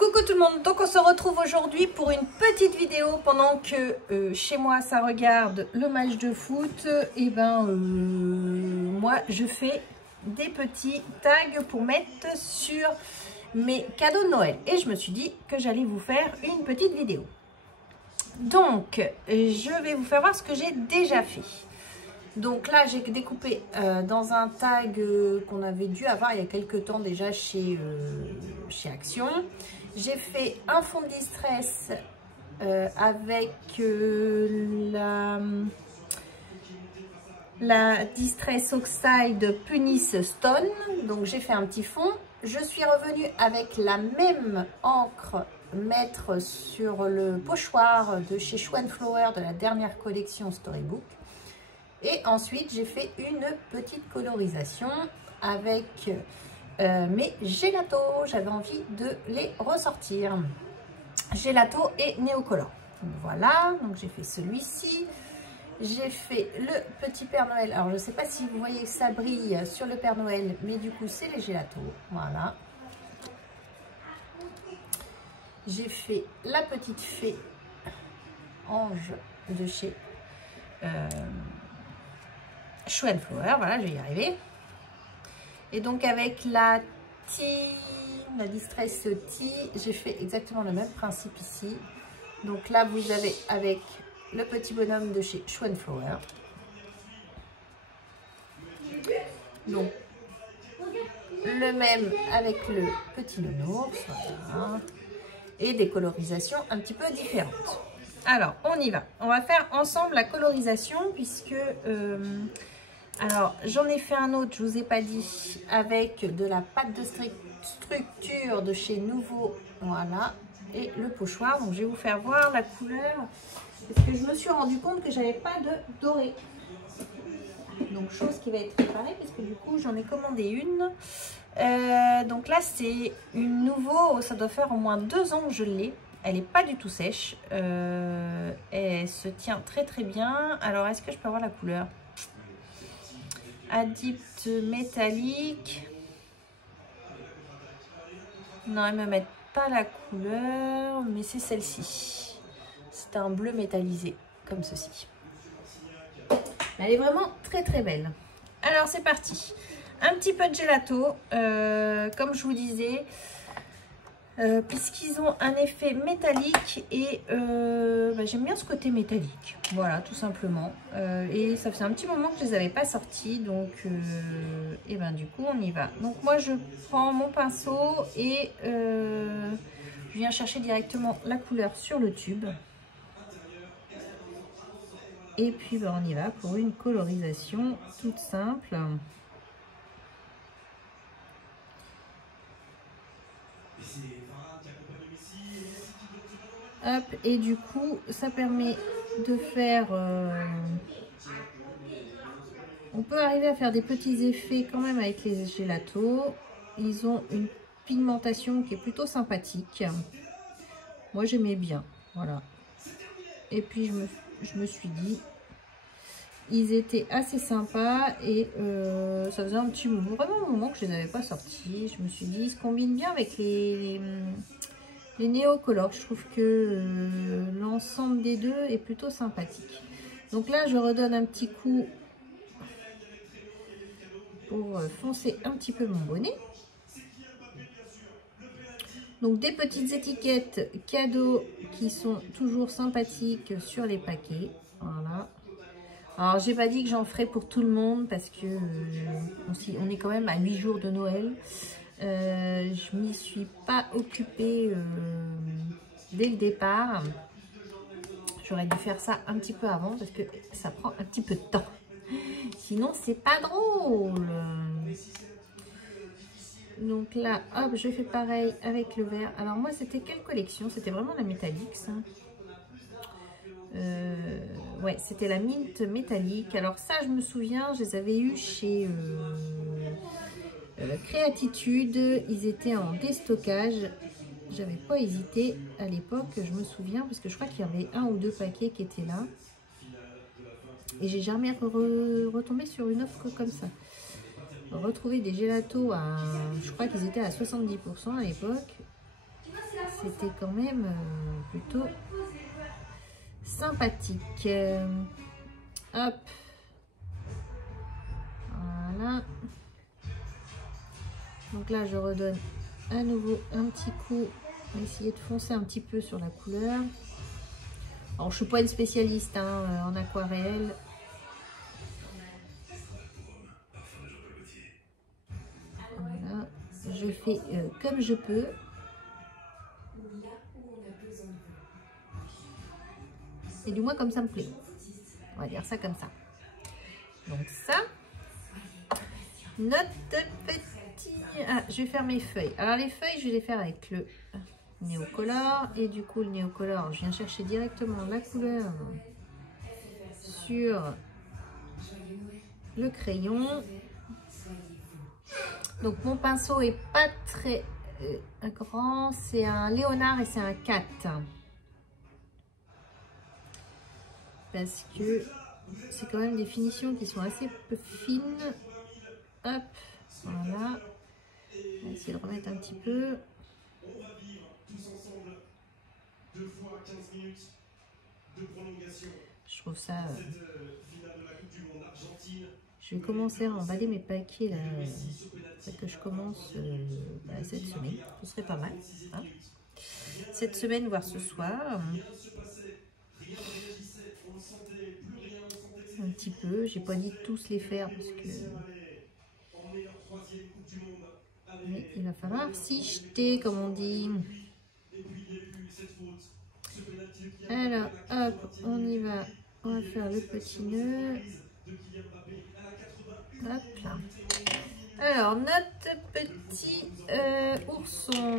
Coucou tout le monde, donc on se retrouve aujourd'hui pour une petite vidéo pendant que chez moi ça regarde le match de foot. Et moi je fais des petits tags pour mettre sur mes cadeaux de Noël et je me suis dit que j'allais vous faire une petite vidéo. Donc je vais vous faire voir ce que j'ai déjà fait. Donc là j'ai découpé dans un tag qu'on avait dû avoir il y a quelques temps déjà chez Action. J'ai fait un fond de distress avec la Distress Oxide Punis Stone. Donc j'ai fait un petit fond. Je suis revenue avec la même encre mettre sur le pochoir de chez Schwanflower de la dernière collection Storybook. Et ensuite j'ai fait une petite colorisation avec mes Gelato. J'avais envie de les ressortir. Gelato et Néocolor. Voilà, donc j'ai fait celui-ci. J'ai fait le petit Père Noël. Alors je ne sais pas si vous voyez que ça brille sur le Père Noël, mais du coup c'est les Gelato. Voilà. J'ai fait la petite fée ange de chez Schwanflower. Voilà, je vais y arriver. Et donc avec la Distress Tea, j'ai fait exactement le même principe ici. Donc là vous avez avec le petit bonhomme de chez Schwanflower. Donc le même avec le petit nounours, voilà. Et des colorisations un petit peu différentes. Alors on y va, on va faire ensemble la colorisation puisque alors j'en ai fait un autre, je vous ai pas dit, avec de la pâte de structure de chez Nouveau, voilà, et le pochoir. Donc je vais vous faire voir la couleur parce que je me suis rendu compte que j'avais pas de doré. Donc chose qui va être préparée parce que du coup j'en ai commandé une. Donc là c'est une Nouveau, ça doit faire au moins 2 ans que je l'ai. Elle n'est pas du tout sèche. Elle se tient très très bien. Alors est-ce que je peux avoir la couleur? Addict métallique. Non, elle ne me met pas la couleur, mais c'est celle-ci. C'est un bleu métallisé, comme ceci. Elle est vraiment très très belle. Alors c'est parti. Un petit peu de gelato, comme je vous disais, puisqu'ils ont un effet métallique et j'aime bien ce côté métallique. Voilà, tout simplement. Et ça faisait un petit moment que je ne les avais pas sortis, donc du coup on y va. Donc moi je prends mon pinceau et je viens chercher directement la couleur sur le tube. Et puis on y va pour une colorisation toute simple. Hop, et du coup ça permet de faire on peut arriver à faire des petits effets quand même avec les Gelato. Ils ont une pigmentation qui est plutôt sympathique, moi j'aimais bien, voilà. Et puis je me suis dit ils étaient assez sympas et ça faisait un petit moment, vraiment un moment que je les avais pas sortis. Je me suis dit ils se combinent bien avec les Néocolor. Je trouve que l'ensemble des deux est plutôt sympathique. Donc là je redonne un petit coup pour foncer un petit peu mon bonnet. Donc des petites étiquettes cadeaux qui sont toujours sympathiques sur les paquets. Voilà. Alors j'ai pas dit que j'en ferai pour tout le monde parce que on est quand même à 8 jours de Noël. Je m'y suis pas occupée dès le départ. J'aurais dû faire ça un petit peu avant parce que ça prend un petit peu de temps. Sinon c'est pas drôle. Donc là, hop, je fais pareil avec le vert. Alors moi c'était quelle collection? C'était vraiment la métallique ça. Ouais, c'était la Mint métallique. Alors ça je me souviens, je les avais eu chez Créatitude. Ils étaient en déstockage. J'avais pas hésité à l'époque, je me souviens, parce que je crois qu'il y avait 1 ou 2 paquets qui étaient là. Et j'ai jamais retombé sur une offre comme ça. Retrouver des Gelato à, je crois qu'ils étaient à 70% à l'époque. c'était quand même plutôt sympathique. Hop. Voilà. Donc là, je redonne à nouveau un petit coup. Essayer de foncer un petit peu sur la couleur. Alors, je suis pas une spécialiste hein, en aquarelle. Voilà. Je fais comme je peux. Et du moins comme ça me plaît. On va dire ça comme ça. Donc ça, notre petit... Ah, je vais faire mes feuilles. Alors les feuilles, je vais les faire avec le Neocolor. Et du coup, le Neocolor, je viens chercher directement la couleur sur le crayon. Donc mon pinceau est pas très grand. C'est un Léonard et c'est un 4. Parce que c'est quand même des finitions qui sont assez peu fines. Hop, voilà. On va essayer de remettre un petit peu. Je trouve ça... Je vais commencer à emballer mes paquets là. Que je commence cette semaine. Ce serait pas mal. Hein, cette semaine, voire ce soir. Un petit peu. J'ai pas dit tous les faire parce que... Mais il va falloir s'y jeter, comme on dit. Alors, hop, on y va. On va faire le petit nœud. Hop là. Alors, notre petit ourson.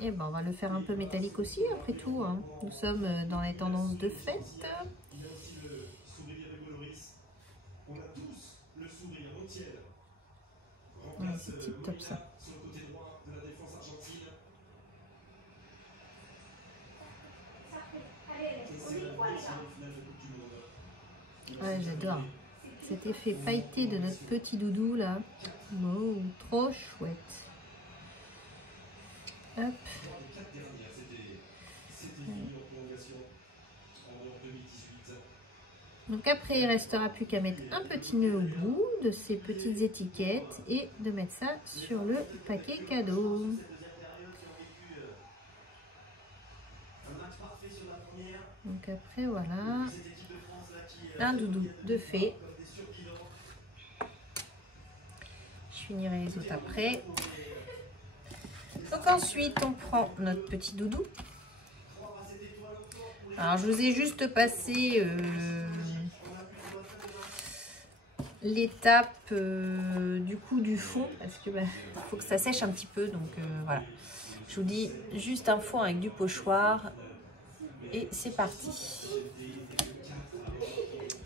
Et ben, on va le faire un peu métallique aussi, après tout. Hein. Nous sommes dans les tendances de fête. Ouais, c'est tip top ça. Ouais, j'adore cet effet pailleté de notre petit doudou là. Oh, trop chouette. Hop. Donc après, il ne restera plus qu'à mettre un petit nœud au bout de ces petites étiquettes et de mettre ça sur le paquet cadeau. Donc après, voilà, un doudou de fait. Je finirai les autres après. Donc ensuite, on prend notre petit doudou. Alors, je vous ai juste passé l'étape du coup du fond parce que faut que ça sèche un petit peu. Donc voilà, je vous dis juste un fond avec du pochoir et c'est parti.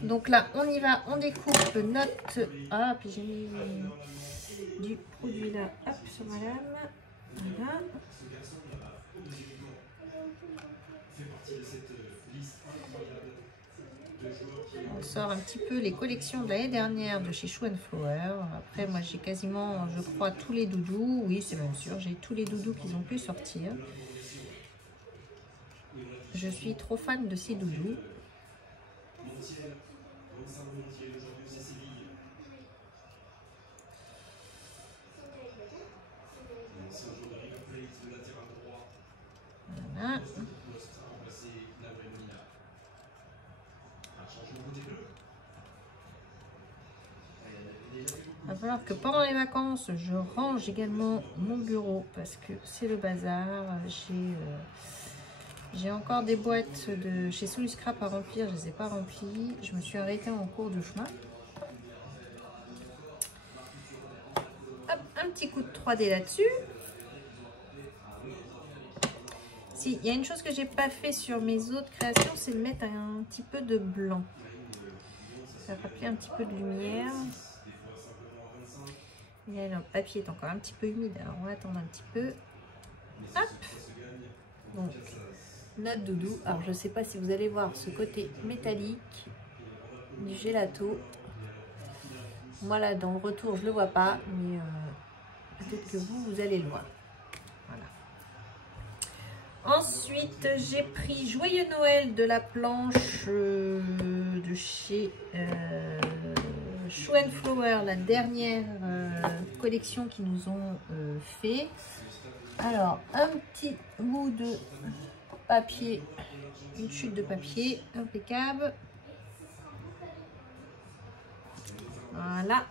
Donc là, on y va, on découpe notre... Ah, puis j'ai mis du produit là, hop, sur ma lame. Voilà. On sort un petit peu les collections de l'année dernière de chez Show & Flower. Après, moi, j'ai quasiment, je crois, tous les doudous. Oui, c'est même sûr, j'ai tous les doudous qu'ils ont pu sortir. Je suis trop fan de ces doudous. Voilà. Il va falloir que pendant les vacances, je range également mon bureau parce que c'est le bazar. J'ai encore des boîtes de chez Soul Scrap à remplir, je ne les ai pas remplies. Je me suis arrêtée en cours de chemin. Hop, un petit coup de 3D là-dessus. Si, il y a une chose que j'ai pas fait sur mes autres créations, c'est de mettre un petit peu de blanc. Ça va rappeler un petit peu de lumière. Et là, le papier est encore un petit peu humide, alors on va attendre un petit peu. Hop. Donc, notre doudou. Alors, je ne sais pas si vous allez voir ce côté métallique du gelato. Moi, là, dans le retour, je ne le vois pas, mais peut-être que vous allez le voir. Voilà. Ensuite, j'ai pris Joyeux Noël de la planche de chez Show & Flower, la dernière collection qu'ils nous ont fait. Alors, un petit bout de papier, une chute de papier, impeccable. Voilà.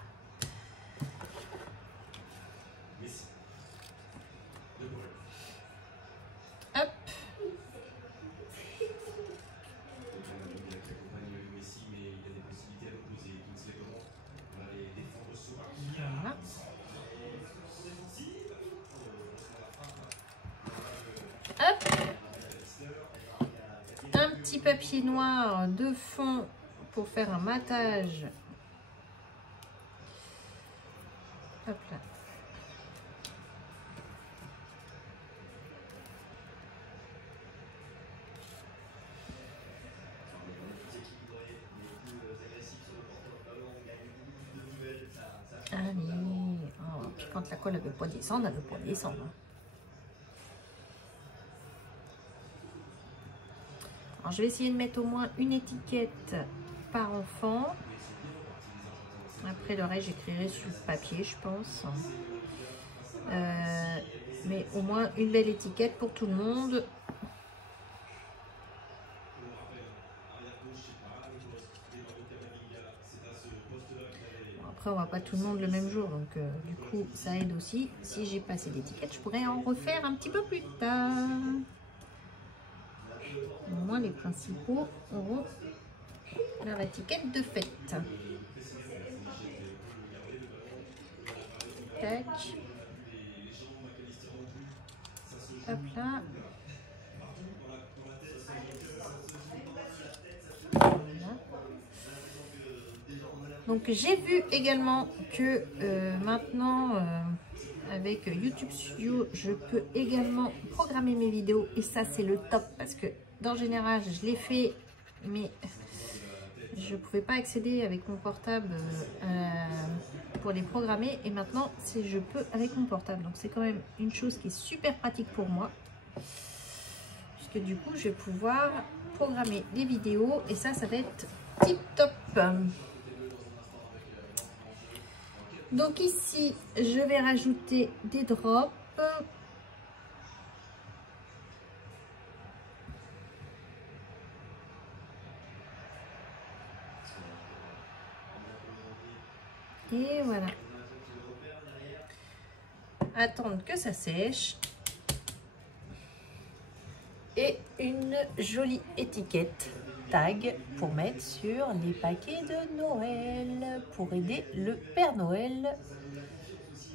Hop. Voilà. Hop. Un petit papier noir de fond pour faire un matage. Hop là. Allez. Oh, puis quand la colle ne veut pas descendre, elle ne veut pas descendre. Alors, je vais essayer de mettre au moins une étiquette par enfant. Après, le reste, j'écrirai sur le papier, je pense. Mais au moins une belle étiquette pour tout le monde. Bon, après, on va pas tout le monde le même jour, donc du coup, ça aide aussi. Si j'ai pas assez d'étiquettes, je pourrais en refaire un petit peu plus tard. Au moins, les principaux auront leur étiquette de fête. Tac. Hop là. Voilà. Donc j'ai vu également que maintenant avec YouTube Studio je peux également programmer mes vidéos et ça c'est le top parce que en général je l'ai fait mais je ne pouvais pas accéder avec mon portable pour les programmer et maintenant je peux avec mon portable, donc c'est quand même une chose qui est super pratique pour moi puisque du coup je vais pouvoir programmer les vidéos et ça va être tip top. Donc ici je vais rajouter des drops. Et voilà. Attendre que ça sèche. Et une jolie étiquette tag pour mettre sur les paquets de Noël. Pour aider le Père Noël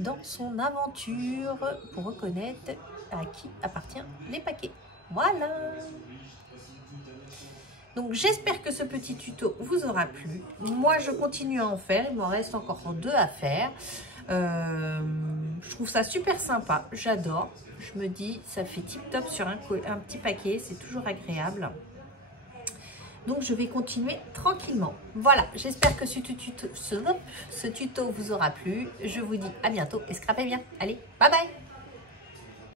dans son aventure. Pour reconnaître à qui appartiennent les paquets. Voilà. Donc j'espère que ce petit tuto vous aura plu. Moi je continue à en faire, il m'en reste encore 2 à faire. Je trouve ça super sympa, j'adore. Je me dis ça fait tip top sur un petit paquet, c'est toujours agréable. Donc je vais continuer tranquillement. Voilà, j'espère que ce tuto vous aura plu. Je vous dis à bientôt et scrapez bien. Allez, bye bye.